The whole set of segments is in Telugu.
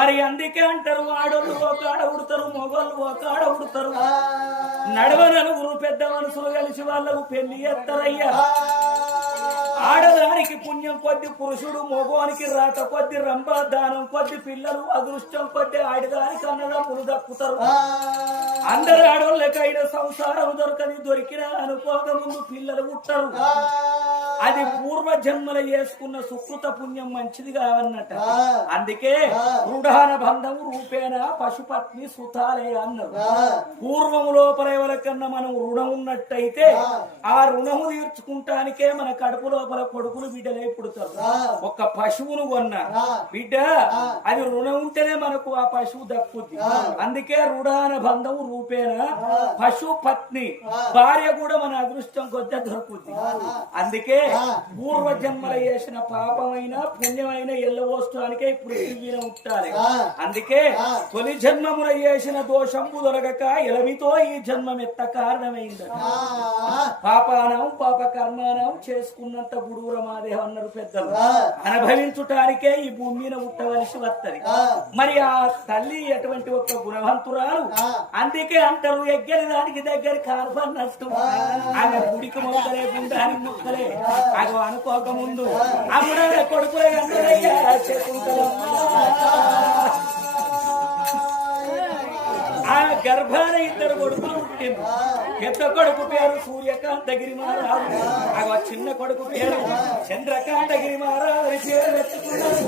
మరి అందుకే అంటారు ఆడోళ్ళు ఒక ఆడ ఉడతారు మొగోళ్ళు ఒక ఆడ ఉడతారు. నడవ నలుగురు పెద్ద మనుషులు కలిసి వాళ్ళకు పెళ్ళి చేస్తారయ్యా. ఆడదానికి పుణ్యం కొద్ది పురుషుడు మగవానికి రాత కొద్ది రంభ దానం కొద్ది పిల్లలు అదృష్టం కొద్ది ఆడదానికి అన్నదమ్ములు దక్కుతారు. అందరు ఆడవాళ్ళకైనా సంసారం దొరకని దొరికిన అనుకోక ముందు పిల్లలు పుట్టరు. అది పూర్వ జన్మల చేసుకున్న సుకృత పుణ్యం మంచిది కావన్నట అందుకే రుఢాన బంధం రూపేణ పశుపత్ని సుతాలే అన్నారు. పూర్వము లోపల ఎవరికన్నా మనం రుణం ఉన్నట్టయితే ఆ. రుణము తీర్చుకుంటానికే మన కడుపు లోపల కొడుకులు బిడ్డలే పుడతారు. ఒక పశువును కొన్న బిడ్డ అది రుణం ఉంటేనే మనకు ఆ పశువు దక్కుద్ది. అందుకే రుణాన బంధం రూపేణ పశు పత్ని భార్య కూడా మన అదృష్టం కొద్ది దొరుకుద్ది అందుకే పూర్వ జన్మల చేసిన పాపమైన పుణ్యమైన ఎల్లవోష్టానికే ఇప్పుడు పృథ్వీన ఉంటాలి అందుకే తొలి జన్మమున చేసిన దోషంబు దొరకక ఎలమితో ఈ జన్మం ఎత్త కారణమైంది పాపానం పాప కర్మానం చేసుకున్నంత గుడుగుర మాదే అన్నారు పెద్దలు. అనుభవించుటానికే ఈ భూమి మీద ఉట్టవలసి వస్తది మరి ఆ తల్లి అటువంటి ఒక గుణవంతురాలు? అందుకే అంటారు ఎగ్గరి దానికి దగ్గర కార్పన్నట్టు ఆమె గుడికి మొక్కలే గుండానికి మొక్కలే. అది అనుకోక ముందు. అప్పుడు కొడుకులే అందరయ్యా ఆమె గర్భాన ఇద్దరు కొడుకులు పుట్టింది పెద్ద కొడుకు పేరు సూర్యకాంతగిరి మహారాజు. అగో చిన్న కొడుకు పేరు చంద్రకాంతగిరి మహారాజు పేరు పేరు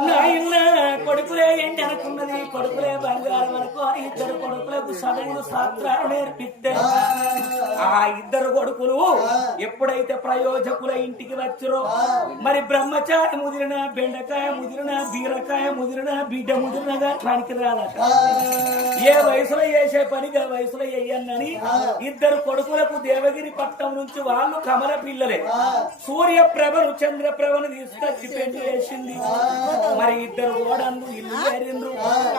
నాయన కొడుకులే ఏంటి అనుకున్నది? కొడుకులే బంగారం అనుకోని ఇద్దరు కొడుకులకు చదువులు శాస్త్రాలు నేర్పిస్తే. ఆ ఇద్దరు కొడుకులు ఎప్పుడైతే ప్రయోజకుల ఇంటికి వచ్చారో మరి బ్రహ్మచారి ముదిరిన బెండకాయ ముదిరిన బీరకాయ ముదిరిన బిడ్డ ముదిరినగా పనికి రాదట. ఏ వయసులో చేసే పనిగా వయసులో వేయన్నని ఇద్దరు కొడుకులకు దేవగిరి పట్టణం నుంచి వాళ్ళు కమల పిల్లలే. సూర్య ప్రభను చంద్ర ప్రభను తీసుకొచ్చి పెళ్ళి చేసింది. మరి ఇద్దరు ఓడన్ను ఇల్లు చేరిండ్రు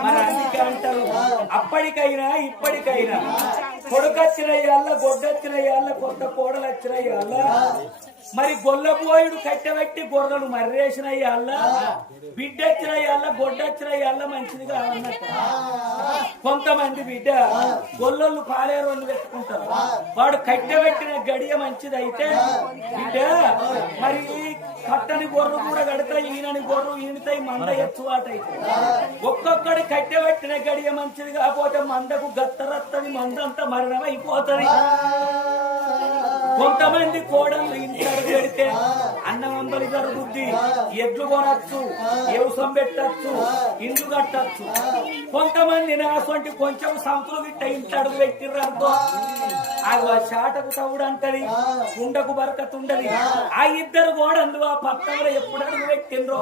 మరి అందుకే అంటారు అప్పటికైనా ఇప్పటికైనా కొడుకొచ్చిన యాళ్ళ గొడ్డొచ్చిన యాళ్ళ కొత్త కోడలు వచ్చిన యాళ్ళ మరి గొల్లబోయుడు కట్టబెట్టి గొర్రెలు మర్రేసిన యాళ్ళ బిడ్డొచ్చిన యాళ్ళ గొడ్డొచ్చిన మంచిది కావన్నట్టు కొంతమంది బిడ్డ గొల్లలు పాలేరు పెట్టుకుంటారు. వాడు కట్టబెట్టిన గడియ మంచిదైతే బిడ్డ మరి కట్టని గొర్రెలు కూడా కడతాయి ఈయనని గొర్రు ఈనితాయి మంద ఎచ్చువాటైతే ఒక్కొక్కడి కట్టెబెట్టిన గడియ మంచిది కాకపోతే మందకు గత్తరత్తది మందంతా మరణం అయిపోతుంది కొంతమంది కోడళ్ళు ఇంటారు పెడితే అన్నం వందలు జరుగుద్ది. ఎడ్లు కొనచ్చు వ్యవసం పెట్టచ్చు ఇండ్లు కట్టచ్చు. కొంతమంది నాసంటి కొంచెం సంతులు గిట్ట ఇంటాడు పెట్టిర్రనుకో ఆ. చాటకు తవుడు అంటది కుండకు బరకతుండది ఆ. ఇద్దరు గోడందు ఆ పట్టంలో ఎప్పుడు అడుగు పెట్టిండ్రో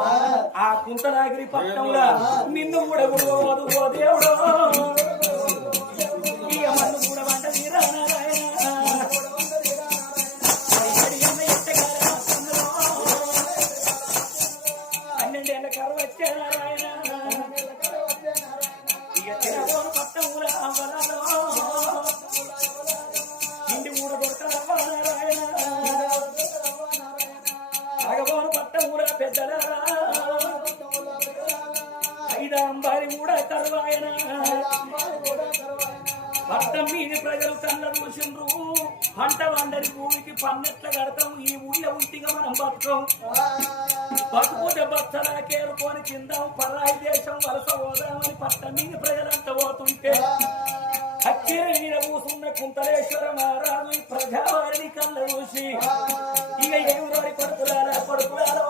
ఆ. కుంతలాగిరి పట్టంలో నిన్ను కూడా గుడవదు ఓ దేవుడో. ఈ అమ్మను కూడా వంట తీరానారాయణ అగబోను పట్టముల పెద్దలారా. ఐదాంబారి కూడా కరువాయన. పట్టం మీది ప్రజలు కళ్ళ చూసిండ్రు పంట వండని భూమికి పన్నెట్ల కడతాం ఈ ఊళ్ళో ఉంటిగా మనం బతుకం. బతుకుతే బచ్చలాకేరుకొని తిందాం. పరాయి దేశం వలస పోదామని పట్టం మీద ప్రజలంతా పోతుంటే అచ్చేరి మీద కుంతలేశ్వర మహారాజు ప్రజావారిని కళ్ళ చూసి ఇక ఏమి రోరి కొడుకులారా కొడుకులారో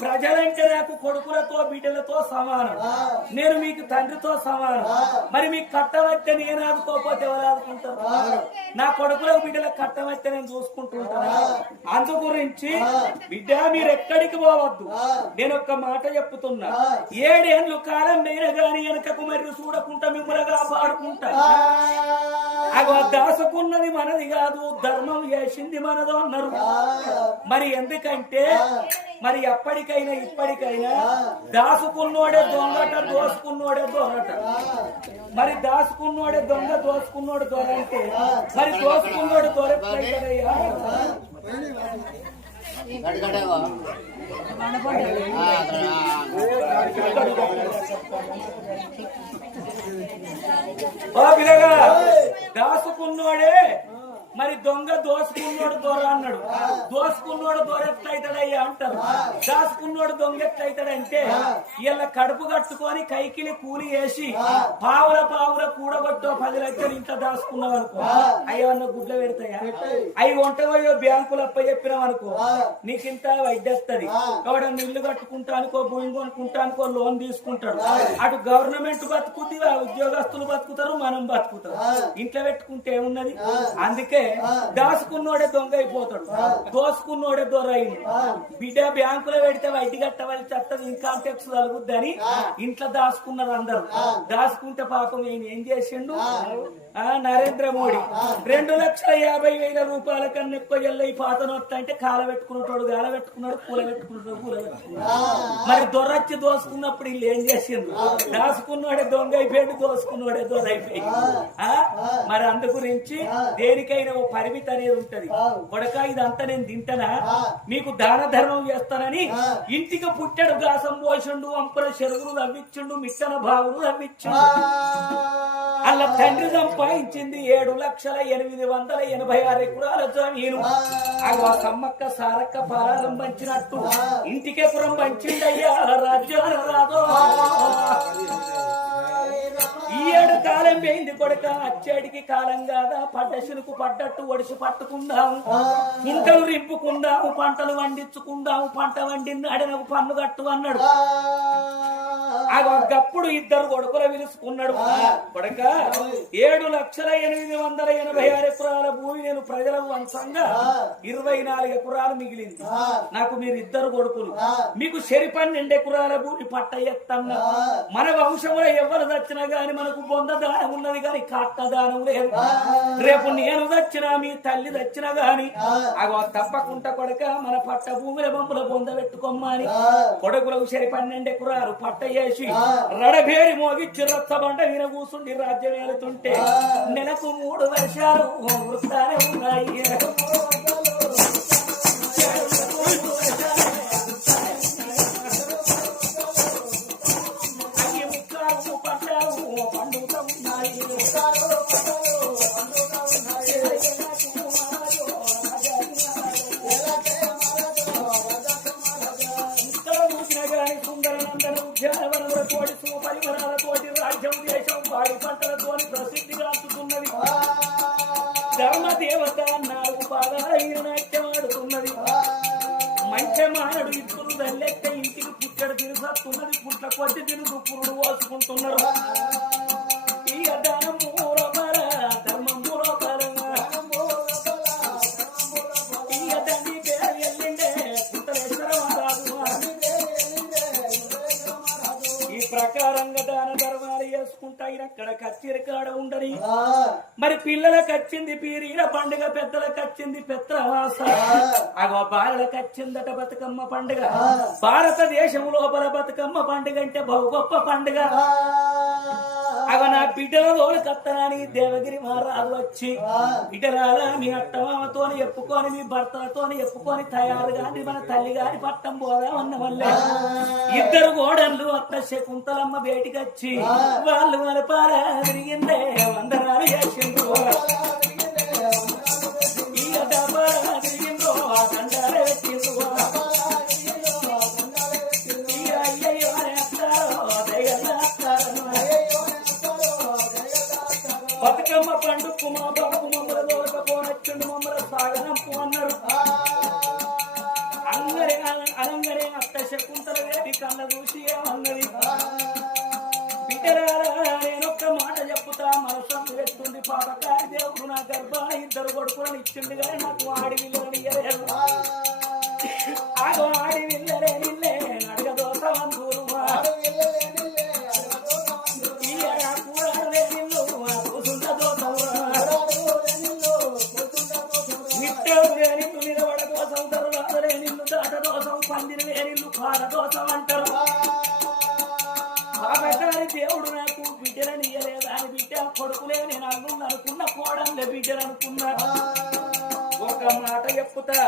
ప్రజలంటే నాకు కొడుకులతో బిడ్డలతో సమానం. నేను మీకు తండ్రితో సమానం. మరి మీకు కట్టవచ్చే నేను ఆదుకోకపోతే ఎవరు ఆదుకుంటారు? నా కొడుకులకు బిడ్డలకు కట్టవచ్చే నేను చూసుకుంటుంటాను అందు గురించి బిడ్డ మీరు ఎక్కడికి పోవద్దు. నేను ఒక్క మాట చెప్తున్నా. ఏడేళ్ళు కాలం నేను గాని వెనకకు మరి చూడకుండా మిమ్మల్ని కాపాడుకుంటా అగో దాసుకున్నది మనది కాదు. ధర్మం చేసింది మనదో అన్నారు. మరి ఎందుకంటే మరి ఎప్పటికైనా ఇప్పటికైనా దాసుకున్నోడే దొంగట దోసుకున్నోడే దొరట మరి దాసుకున్నోడే దొంగ దోసుకున్నోడు దొర అంటే మరి దోసుకున్నోడు దొరకయ్యా ఓ పిల్లగా దాసుకున్నోడే మరి దొంగ దోసుకున్నోడు దొర అన్నాడు. దోసుకున్నోడు దొర ఎట్లయితాడయ్యా అంటారు. దాసుకున్నోడు దొంగ అవుతాడంటే ఇలా కడుపు కట్టుకొని కైకిలి కూలి వేసి పావుల పావుల కూడగొట్టో పది లక్షలు ఇంత దాసుకున్నావు అనుకో. అయ్యవన్న గుడ్లు పెడతాయా? అవి వంటపోయో బ్యాంకులు అప్ప చెప్పినావు అనుకో. నీకు ఇంత వైద్యస్తుంది కాబట్టి ఇల్లు కట్టుకుంటా అనుకో భూమి కొనుక్కుంటా అనుకో లోన్ తీసుకుంటాడు. అటు గవర్నమెంట్ బతుకుతుంది ఉద్యోగస్తులు బతుకుతారు మనం బతుకుతాం. ఇంట్లో పెట్టుకుంటే ఏమున్నది? అందుకే దాసుకున్నోడే దొంగ అయిపోతాడు దోసుకున్నోడే దొర అయింది బిడ్డ బ్యాంకులో పెడితే వడ్డీ కట్టవలసి వస్తుంది ఇన్కమ్ ట్యాక్స్ కలుగుద్దని ఇంట్లో దాసుకున్నారు అందరు. దాసుకుంటే పాపం ఏం చేసిండు? ఆ నరేంద్ర మోడీ. రెండు లక్షల యాభై వేల రూపాయల కన్నా ఎక్కువ ఎల్ల ఈ పాత నోట్లు అంటే కాల పెట్టుకున్నటోడు గాల పెట్టుకున్నాడు పూల పెట్టుకున్నాడు పూల పెట్టుకున్నాడు. మరి దొరచ్చి దోసుకున్నప్పుడు వీళ్ళు ఏం చేసిండ్రు? దాసుకున్నోడే దొంగ అయిపోయాడు దోసుకున్నోడే దొర ఆ? మరి అందు గురించి దేనికైనా ఓ పరిమితి అనేది ఉంటది. కొడక ఇదంతా నేను తింటానా? మీకు దాన ధర్మం చేస్తానని ఇంటికి పుట్టాడు గాసం పోషండు అంపల చెరువులు తవ్విచ్చుండు మిట్టన బావులు తవ్విచ్చుండు అలా తండ్రి సంపాదించింది ఏడు లక్షల ఎనిమిది వందల ఎనభై ఆరు ఎకరాల జమీను. సమ్మక్క సారక్క పారాలం పంచినట్టు ఇంటికే పురం పంచిండయ్యా రాజ్యాల రాదో ఈ ఏడు కాలం పోయింది కొడుక అచ్చేడికి కాలం కాదా పడ్డ శిరుకు పడ్డట్టు ఒడిసి పట్టుకుందాము కుంటలు రింపుకుందాము పంటలు వండించుకుందాము పంట వండింది అడనకు పన్ను కట్టు అన్నాడు. ఆ ఒకప్పుడు ఇద్దరు కొడుకుల పిలుచుకున్నాడు కొడక ఏడు లక్షల ఎనిమిది వందల ఎనభై ఆరు ఎకరాల భూమి నేను ప్రజలకు వంచంగా ఇరవై నాలుగు ఎకరాలు మిగిలింది. నాకు మీరు ఇద్దరు కొడుకులు మీకు శరి పన్నెండు ఎకరాల భూమి పట్ట ఎత్తన్నా మన వంశంలో ఎవరు చచ్చినా గాని మనకు బొంద దానం ఉన్నది గాని కట్ట దానం లేదు. రేపు నేను చచ్చినా మీ తల్లి చచ్చినా గాని అగో తప్పకుండా కొడక మన పట్ట భూమిల బొమ్మల బొంద పెట్టుకోమ్మని కొడుకులకు సరి పన్నెండు ఎకరాలు పట్ట చేసి రడభేరి మోగిచ్చి రచ్చబండ విన కూసుండి రాజ్యం వెళుతుంటే నెలకు మూడు వర్షాలు వృత్తానే ఉన్నాయి. పండుగ ఉన్నాయి. ఈయన అక్కడ కచ్చేరి కాడ ఉండని. మరి పిల్లలకు వచ్చింది పీరీల పండుగ పెద్దలకు వచ్చింది పెత్రవాస. అగో బాలలకు వచ్చిందట బతుకమ్మ పండుగ. భారతదేశం లోపల బతుకమ్మ పండుగ అంటే బహు గొప్ప పండుగ. అగో నా బిడ్డల తోలు కత్తనాని దేవగిరి మహారాజు వచ్చి బిడ్డలాల మీ అట్టమామతోని ఎప్పుకొని మీ భర్తలతోని ఎప్పుకొని తయారు గాని మన తల్లి గారి పట్టం పోదామన్న వల్లే. ఇద్దరు గోడళ్ళు అత్త శకుంతలమ్మ బయటికి వచ్చి వాళ్ళు மரப்பாரா என்ற வந்தனாரையா சென்று నిన్ను కాడ అంట చెప్పుతా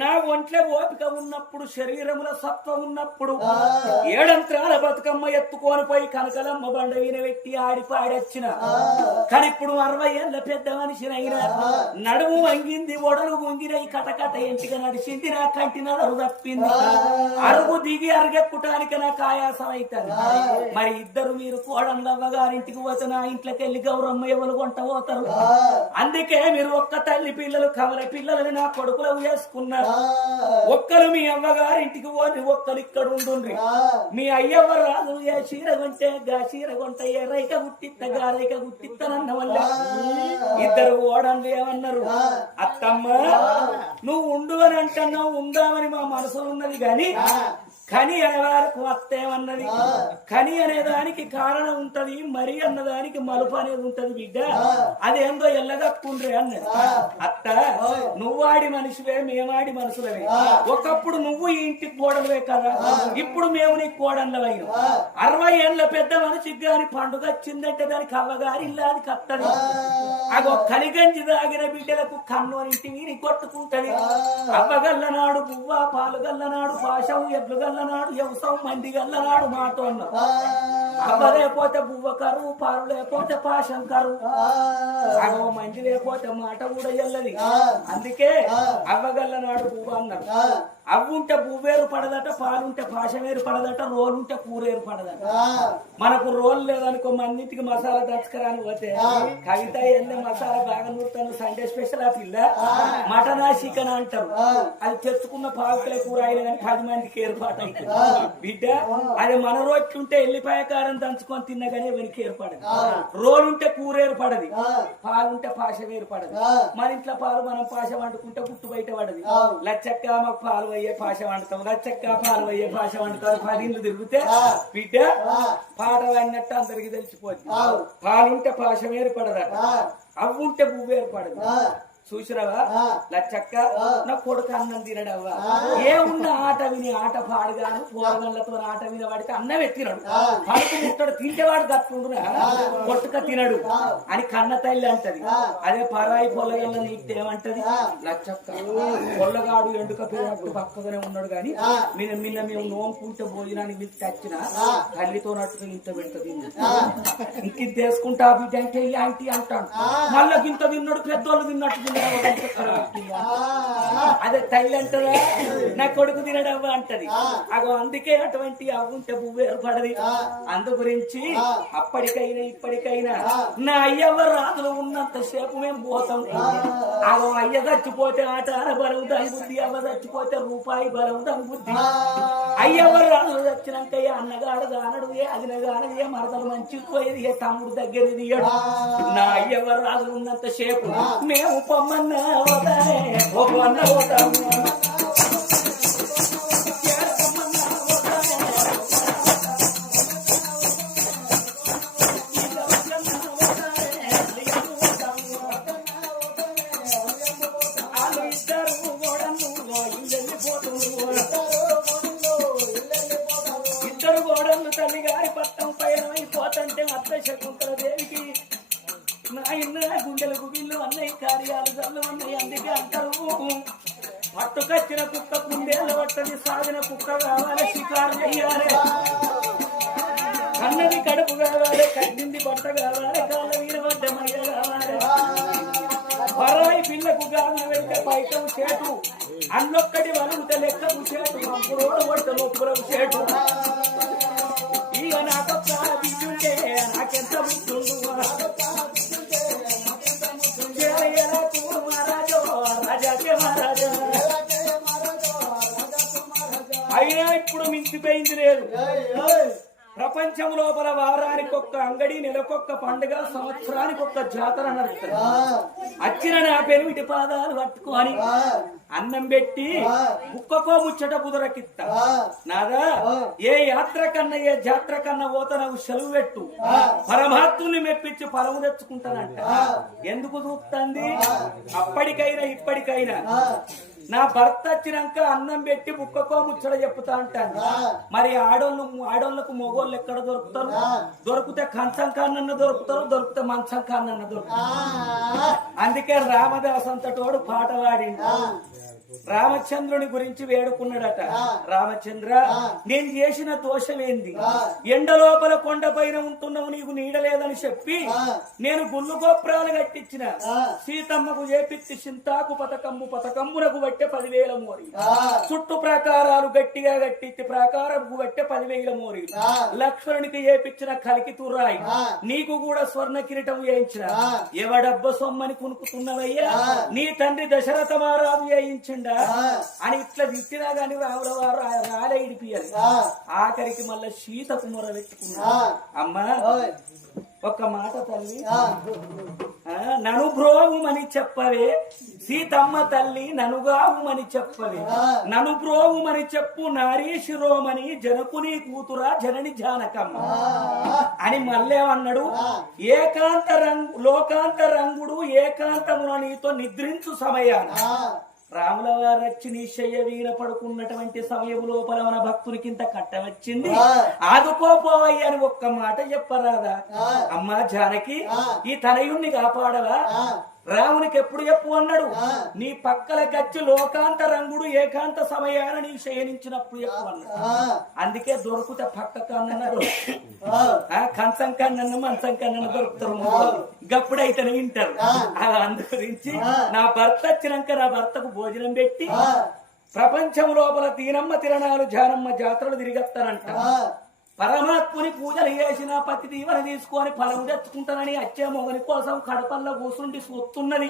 నా ఒంట్లో ఓపిక ఉన్నప్పుడు శరీరముల సత్వం ఉన్నప్పుడు ఏడంత్రాల బతుకమ్మ ఎత్తుకొని పోయి కనకలమ్మ బండ వ్యక్తి ఆడి పాడొచ్చిన. కానీ ఇప్పుడు అరవై ఏళ్ళ పెద్ద మనిషినైనా నడుము వంగింది ఒడలు వంగినై కటకట ఎంటిగా నడిచింది నా కంటి నడరు తప్పింది. అరుగు దిగి అరుగెక్కుటానికి నాకు ఆయాసం అవుతుంది మరి ఇద్దరు మీరు కోడళ్ళవ్వ గారింటికి పోతే నా ఇంట్లోకి వెళ్ళి గౌరమ్మ ఎవరు కొంట పోతారు? అందుకే మీరు ఒక్క తల్లి పిల్లలు కవల పిల్లలని నా కొడుకులు వేసుకున్నారు. ఒక్కరు మీ అమ్మగారింటికి పోని ఒక్కరు ఇక్కడ ఉండుండ్రి. మీ అయ్యవ్వ రాదు ఏ చీర కొంటే గా చీర కొంట ఏ రైక గుట్టిత్త గా రైక గుట్టిత్తనన్న వల్ల ఇద్దరు ఓడండి ఏమన్నారు? అత్తమ్మ నువ్వు ఉండు అని అంటున్నావు ఉందామని మా మనసులో ఉన్నది గాని కని అనేవారికి అత్తేమన్నది కని అనే దానికి కారణం ఉంటది మరి అన్నదానికి మలుపు అనేది ఉంటది బిడ్డ. అదేందో ఎల్లగక్కుండ్రే అన్నది. అత్త నువ్వాడి మనిషివే మేమాడి మనుషులవే ఒకప్పుడు నువ్వు ఈ ఇంటికి కోడలవే కదా. ఇప్పుడు మేము నీకు కోడళ్ళవైన అరవై ఏళ్ళ పెద్ద మనిషికి గాని పండుగ వచ్చిందంటే దానికి అవ్వగారి ఇల్లాది కత్తది. అగో కలిగంజి దాగిన బిడ్డలకు కన్ను ఇంటి కొట్టుకుంటది అవ్వగల్లనాడు పువ్వ పాలు గల్లనాడు పాశం ఎడ్లు గల్లనాడు వ్యవసాయం మంది గల్లనాడు మాట అవ్వ లేకపోతే బువ్వ కరువు పాలు లేకపోతే పాశం కరువు. అగో మంది లేకపోతే మాట కూడా ఎల్లది. అందుకే అవ్వగల్లనాడు పువ్వ అన్నారు అవ్వుంటే పువ్వేరు పడదట పాలుంటే పాశమేరు పడదట రోలుంటే కూరేరు పడదట. మనకు రోల్ లేదనుకో మందింటికి మసాలా దచ్చుకరాని పోతే. కవిత ఎన్ని మసాలా బాగా నూరుతాను సండే స్పెషల్ ఆ పిల్ల. మటనా చికెన్ అంటారు. అది తెచ్చుకున్న పావుకలే కూర అయినా కానీ పది మందికి ఏర్పాటు అవుతుంది బిడ్డ అది మన రొట్టుంటే ఎల్లిపాయ కారం దంచుకొని తిన్నా కానీ ఎవరికి ఏర్పడదు రోల్ ఉంటే కూర ఏర్పడది పాలుంటే పాశ ఏర్పడదు మన ఇంట్లో పాలు మనం పాశ వండుకుంటే గుట్టు బయట పడది. లచ్చక్క మాకు పాలు అయ్యే పాశ వండుతాం. లచ్చక్క పాలు అయ్యే పాశ వండుతాం పది ఇల్లు తిరిగితే బిడ్డ పాట అన్నట్టు అందరికి తెలిసిపోద్ది. పాలుంటే పాశం ఏర్పడదట. అవ్వుంటే పువ్వు ఏర్పడదు. చూసిరావా? లచ్చక్క నా కొడుకు అన్నం తినడవ్వా. ఏ ఉన్న ఆట విని ఆట పాడుగాను పోరగళ్ళతో ఆట విని వాడికి అన్నం ఎత్తినాడు. పడుకు ముట్టడు తింటేవాడు దత్తుండునా కొట్టుక తినడు. అని కన్న తల్లి అంటది. అదే పరాయి పొల్లగల్ల నీకు ఏమంటది లచ్చక్క పొల్లగాడు ఎండుక పిల్లట్టు పక్కగానే ఉన్నాడు గాని నిన్న నిన్న మేము నోముకుంటే భోజనానికి మీకు తెచ్చిన తల్లితో నట్టుగా ఇంత పెడుతుంది ఇంక తీసుకుంటా బిడ్డ అంటే ఆంటీ అంటాడు. మళ్ళీ ఇంత తిన్నాడు పెద్దోళ్ళు తిన్నట్టు అదే తల్లి అంటదా నా కొడుకు తినడవ్వ అంటది. అగో అందుకే అటువంటి అవ్వుంటే పువ్వు ఏర్పడది. అందు గురించి అప్పటికైనా ఇప్పటికైనా నా అయ్యవ్వ రాజులు ఉన్నంత సేపు మేము పోతాం. అగో అయ్య చచ్చిపోతే ఆట దాని బుద్ధి అవ్వ చచ్చిపోతే రూపాయి దాని బుద్ధి. అయ్యవ్వ రాజులు చచ్చినాక ఏ అన్నగాడు గానడు ఏ అదిన గానడు ఏ మరదలు మంచి పోయేది ఏ తమ్ముడు దగ్గర నా అయ్యవ్వ రాజులు ఉన్నంత సేపు మేము పొమ్మన్నా పోతానే పొమ్మన్న పోతాము వాళ్ళు ఇద్దరు గోడలు తల్లి గారి కచ్చిన కుక్క కుండేళ్ళు పట్టని సాగిన కుక్క కావాలి షికారు చెయ్యాలి. కన్నది కడుపు కావాలి కన్నింది బట్ట కావాలి కాళ్ళ మీద పడ్డ మయ్య కావాలి. పరాయి పిల్లకు గాను వెంట పైకం చేటు. అన్నొక్కటి వలుగుత లెక్కకు చేటు. అప్పుడు పడ్డ నొప్పులకు చేటు. పుట్టిపోయింది లేదు. ప్రపంచం లోపల వారానికి ఒక్క అంగడి నెలకొక్క పండుగ సంవత్సరానికి ఒక్క జాతర నడుస్తుంది. అచ్చిన నా పెనిమిటి పాదాలు పట్టుకొని అన్నం పెట్టి కుక్కకో ముచ్చట బుదరకిత్తా. నాదా ఏ యాత్ర కన్నా ఏ జాతర కన్నా పోతా నాకు సెలవు పెట్టు. పరమాత్ముని మెప్పించి పరము తెచ్చుకుంటానంట. ఎందుకు చూస్తుంది అప్పటికైనా ఇప్పటికైనా నా భర్త వచ్చినాక అన్నం పెట్టి బుక్కకో ముచ్చట చెప్తా అంటాను. మరి ఆడోళ్ళు ఆడోళ్ళకు మొగోళ్ళు ఎక్కడ దొరుకుతారు? దొరికితే కంచం కాన్నన్న దొరుకుతారు దొరికితే మంచం కాన్నన్న దొరుకుతారు. అందుకే రామదాస్ అంతటోడు పాట పాడిండు. రామచంద్రుని గురించి వేడుకున్నాడట. రామచంద్ర నేను చేసిన దోషం ఏంది ఎండ లోపల కొండ పైన ఉంటున్నావు నీకు నీడ లేదని చెప్పి నేను గుళ్ళు గోపురాలు కట్టించిన. సీతమ్మకు చేపిచ్చి సింతాకు పథకమ్ము పథకమ్మునకు బట్టే పదివేల మోరి చుట్టు ప్రాకారాలు గట్టిగా కట్టించి ప్రాకారంకు బట్టే పదివేల మోరి లక్ష్మణునికి చేపించిన కలికి తుర్రాయి. నీకు కూడా స్వర్ణ కిరీటం వేయించిన ఎవడబ్బ సొమ్మని కునుకుతున్నవయ్యా నీ తండ్రి దశరథ మహారాజు అని ఇట్లా తిట్టినా గాని రాముల వారు ఆ రాలే ఇడిపియాలి. ఆఖరికి మళ్ళా సీత కుమర పెట్టుకున్నా అమ్మా ఒక్క మాట తల్లి. నను బ్రోవుమని చెప్పవే. సీతమ్మ తల్లి ననుగావుమని చెప్పవే. నను బ్రోవుమని చెప్పు నారీ శిరోమణి జనకుని కూతురా జనని జానకమ్మ. అని మళ్ళేమన్నాడు ఏకాంత రంగు లోకాంత రంగుడు ఏకాంతమున నీతో నిద్రించు సమయాన. రాముల వారు వచ్చి నిశ్చయ వీణ పడుకున్నటువంటి సమయం లోపల మన భక్తునికి ఇంత కట్ట వచ్చింది? ఆదుకోపోవయ్య అని ఒక్క మాట చెప్పరాదా? అమ్మా జానకి ఈ తనయుణ్ణి కాపాడవా? రామునికి ఎప్పుడు చెప్పు అన్నాడు. నీ పక్కల గచ్చి లోకాంత రంగుడు ఏకాంత సమయాన నీ శయనించినప్పుడు చెప్పు అన్నాడు. అందుకే దొరికితే పక్క కన్న కంచం కన్న మంచం కన్న దొరుకుతారు. గప్పుడైతే వింటారు. అలా అందు గురించి నా భర్త వచ్చినాక నా భర్తకు భోజనం పెట్టి ప్రపంచం లోపల తీనమ్మ తిరణాలు జానమ్మ జాతరలు తిరిగేస్తారంట. పరమాత్ముని పూజలు చేసిన పతి దీవెన తీసుకొని ఫలం తెచ్చుకుంటానని అచ్చే మొగని కోసం కడపల్లో కూసుండి చూస్తున్నది